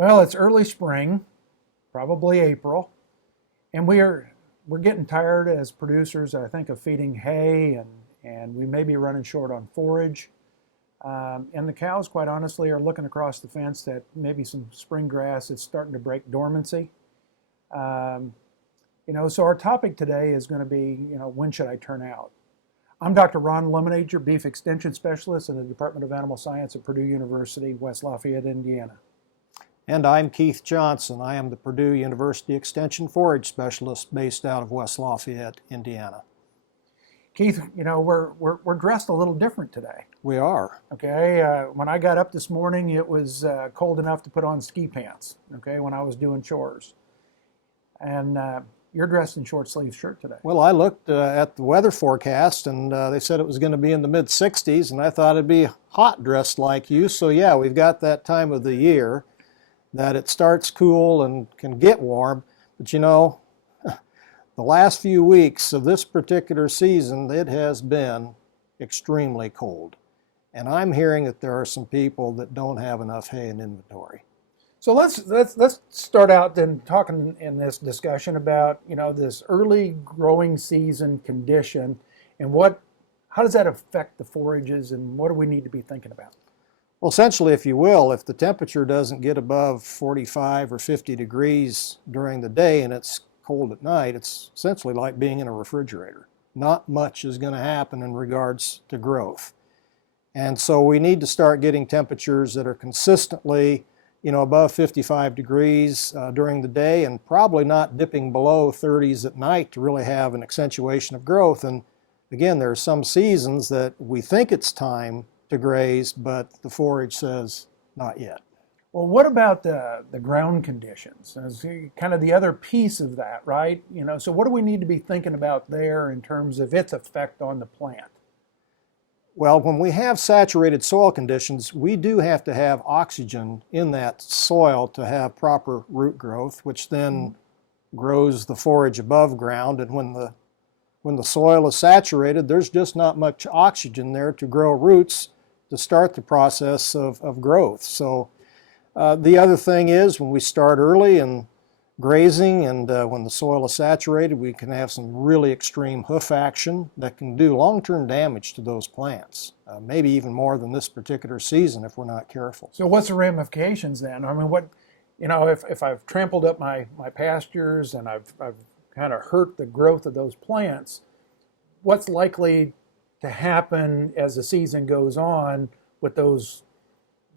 Well, it's early spring, probably April, and we're getting tired as producers, I think, of feeding hay and we may be running short on forage. And the cows, quite honestly, are looking across the fence at maybe some spring grass is starting to break dormancy. Um, so our topic today is going to be, when should I turn out? I'm Dr. Ron Lemonade, Beef Extension Specialist in the Department of Animal Science at Purdue University, West Lafayette, Indiana. And I'm Keith Johnson. I am the Purdue University Extension Forage Specialist based out of West Lafayette, Indiana. Keith, we're dressed a little different today. We are. Okay, when I got up this morning, it was cold enough to put on ski pants. Okay, when I was doing chores, and you're dressed in short sleeve shirt today. Well, I looked at the weather forecast, and they said it was going to be in the mid-60s, and I thought it'd be hot dressed like you. So yeah, we've got that time of the year that it starts cool and can get warm, but the last few weeks of this particular season, it has been extremely cold. And I'm hearing that there are some people that don't have enough hay in inventory. So let's start out then talking in this discussion about this early growing season condition and how does that affect the forages and what do we need to be thinking about? Well, essentially, if you will, if the temperature doesn't get above 45 or 50 degrees during the day and it's cold at night, it's essentially like being in a refrigerator. Not much is going to happen in regards to growth. And so we need to start getting temperatures that are consistently, above 55 degrees during the day and probably not dipping below 30s at night to really have an accentuation of growth. And again, there are some seasons that we think it's time to graze, but the forage says not yet. Well, what about the ground conditions? As kind of the other piece of that, right? So what do we need to be thinking about there in terms of its effect on the plant? Well, when we have saturated soil conditions, we do have to have oxygen in that soil to have proper root growth, which then grows the forage above ground. And when the soil is saturated, there's just not much oxygen there to grow roots to start the process of growth. So the other thing is when we start early and grazing and when the soil is saturated, we can have some really extreme hoof action that can do long-term damage to those plants, maybe even more than this particular season if we're not careful. So what's the ramifications then? I mean, if I've trampled up my pastures and I've kind of hurt the growth of those plants, what's likely to happen as the season goes on with those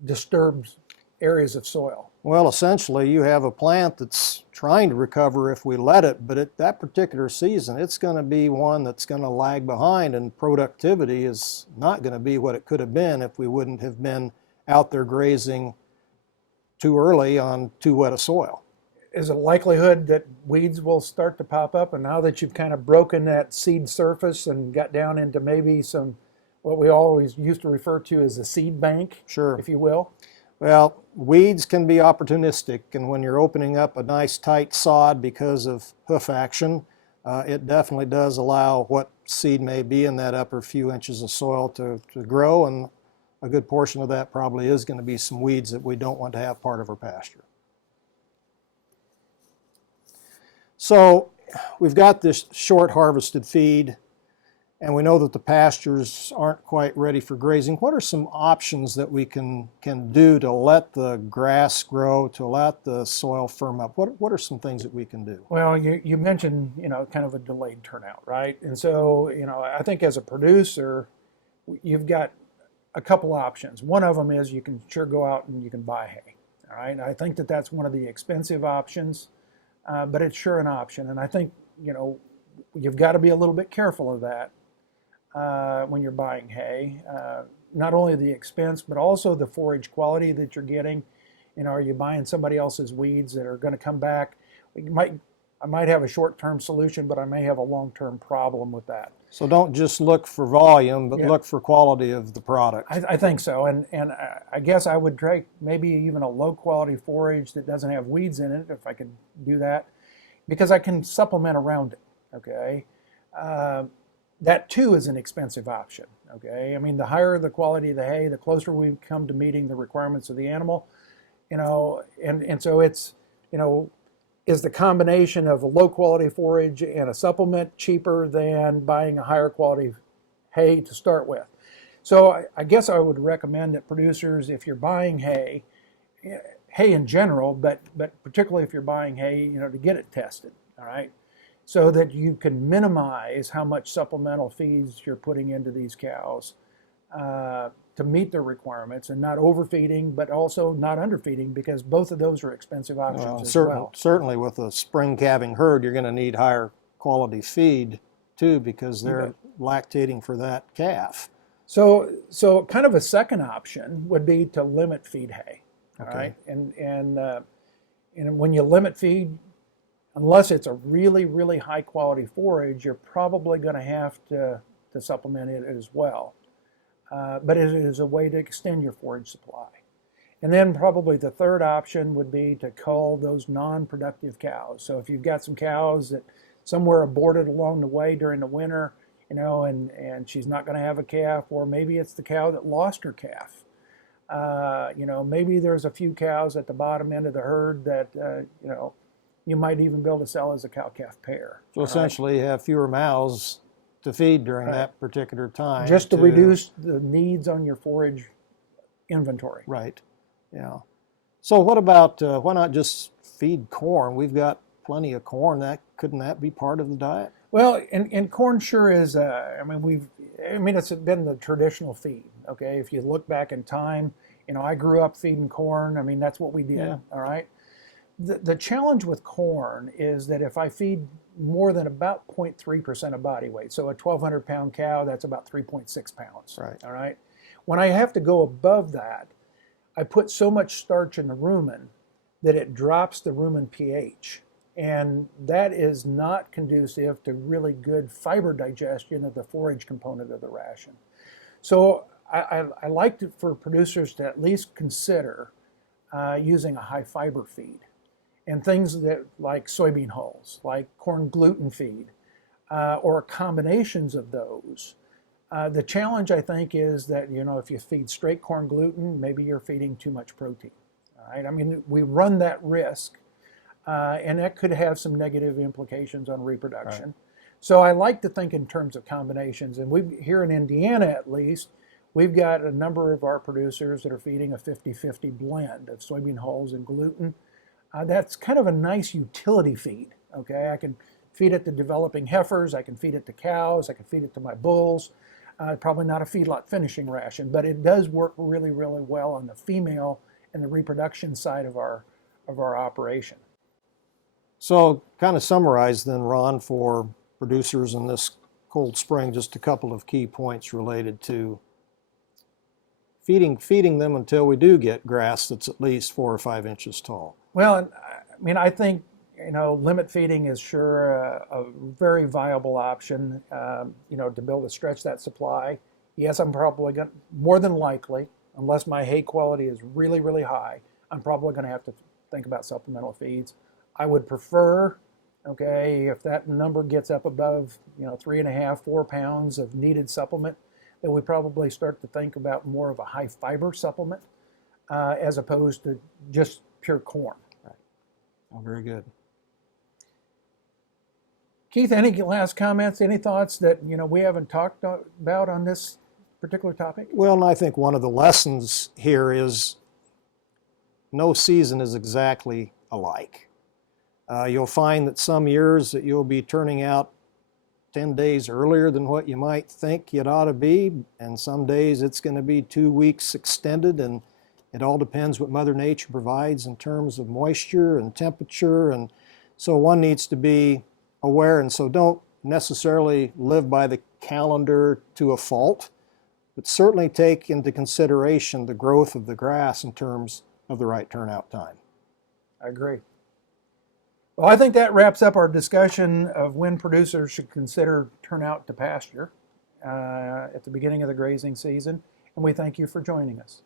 disturbed areas of soil? Well, essentially, you have a plant that's trying to recover if we let it, but at that particular season, it's going to be one that's going to lag behind, and productivity is not going to be what it could have been if we wouldn't have been out there grazing too early on too wet a soil. Is it a likelihood that weeds will start to pop up, and now that you've kind of broken that seed surface and got down into maybe some, what we always used to refer to as a seed bank, sure, if you will? Well, weeds can be opportunistic, and when you're opening up a nice tight sod because of hoof action, it definitely does allow what seed may be in that upper few inches of soil to grow, and a good portion of that probably is going to be some weeds that we don't want to have part of our pasture. So we've got this short harvested feed, and we know that the pastures aren't quite ready for grazing. What are some options that we can do to let the grass grow, to let the soil firm up? What are some things that we can do? Well, you mentioned, kind of a delayed turnout, right? And so, I think as a producer, you've got a couple options. One of them is you can sure go out and you can buy hay, all right? I think that that's one of the expensive options, but it's sure an option. And I think, you've got to be a little bit careful of that. When you're buying hay, not only the expense, but also the forage quality that you're getting. Are you buying somebody else's weeds that are going to come back? I might have a short-term solution, but I may have a long-term problem with that. So don't just look for volume, but Yeah. look for quality of the product. I think so, and I guess I would try maybe even a low-quality forage that doesn't have weeds in it, if I could do that, because I can supplement around it, okay? That too is an expensive option, okay? I mean, the higher the quality of the hay, the closer we come to meeting the requirements of the animal, and so it's, is the combination of a low quality forage and a supplement cheaper than buying a higher quality hay to start with? So I guess I would recommend that producers, if you're buying hay in general, but particularly if you're buying hay, to get it tested, all right? So that you can minimize how much supplemental feeds you're putting into these cows to meet their requirements, and not overfeeding, but also not underfeeding, because both of those are expensive options as well. Certainly with a spring calving herd, you're going to need higher quality feed too, because they're lactating for that calf. So kind of a second option would be to limit feed hay. All right, and when you limit feed, unless it's a really, really high quality forage, you're probably going to have to supplement it as well. But it is a way to extend your forage supply. And then probably the third option would be to cull those non-productive cows. So if you've got some cows that somewhere aborted along the way during the winter, and she's not going to have a calf, or maybe it's the cow that lost her calf. Maybe there's a few cows at the bottom end of the herd that, you might even be able to sell as a cow-calf pair. So essentially you have fewer mouths to feed during that particular time. Just to reduce the needs on your forage inventory. Right, yeah. So what about, why not just feed corn? We've got plenty of corn. Couldn't that be part of the diet? Well, and corn sure is, it's been the traditional feed, okay? If you look back in time, I grew up feeding corn. That's what we did, all right? The challenge with corn is that if I feed more than about 0.3% of body weight, so a 1,200 pound cow, that's about 3.6 pounds, right? All right. When I have to go above that, I put so much starch in the rumen that it drops the rumen pH, and that is not conducive to really good fiber digestion of the forage component of the ration. So I like for producers to at least consider using a high fiber feed. And things that like soybean hulls, like corn gluten feed, or combinations of those. The challenge, I think, is that, if you feed straight corn gluten, maybe you're feeding too much protein. All right? We run that risk, and that could have some negative implications on reproduction. Right. So I like to think in terms of combinations. And here in Indiana, at least, we've got a number of our producers that are feeding a 50-50 blend of soybean hulls and gluten. That's kind of a nice utility feed, okay? I can feed it to developing heifers, I can feed it to cows, I can feed it to my bulls. Probably not a feedlot finishing ration, but it does work really, really well on the female and the reproduction side of our operation. So kind of summarize then, Ron, for producers in this cold spring, just a couple of key points related to feeding them until we do get grass that's at least 4 or 5 inches tall. Well, I think, limit feeding is sure a very viable option, to be able to stretch that supply. Yes, I'm probably going to, more than likely, unless my hay quality is really, really high, I'm probably going to have to think about supplemental feeds. I would prefer, okay, if that number gets up above, 3.5, 4 pounds of needed supplement, then we probably start to think about more of a high fiber supplement as opposed to just pure corn. Right. Oh, very good. Keith, any last comments, any thoughts that we haven't talked about on this particular topic? Well, I think one of the lessons here is no season is exactly alike. You'll find that some years that you'll be turning out 10 days earlier than what you might think it ought to be, and some days it's going to be 2 weeks extended, and it all depends what Mother Nature provides in terms of moisture and temperature, and so one needs to be aware, and so don't necessarily live by the calendar to a fault, but certainly take into consideration the growth of the grass in terms of the right turnout time. I agree. Well, I think that wraps up our discussion of when producers should consider turnout to pasture at the beginning of the grazing season, and we thank you for joining us.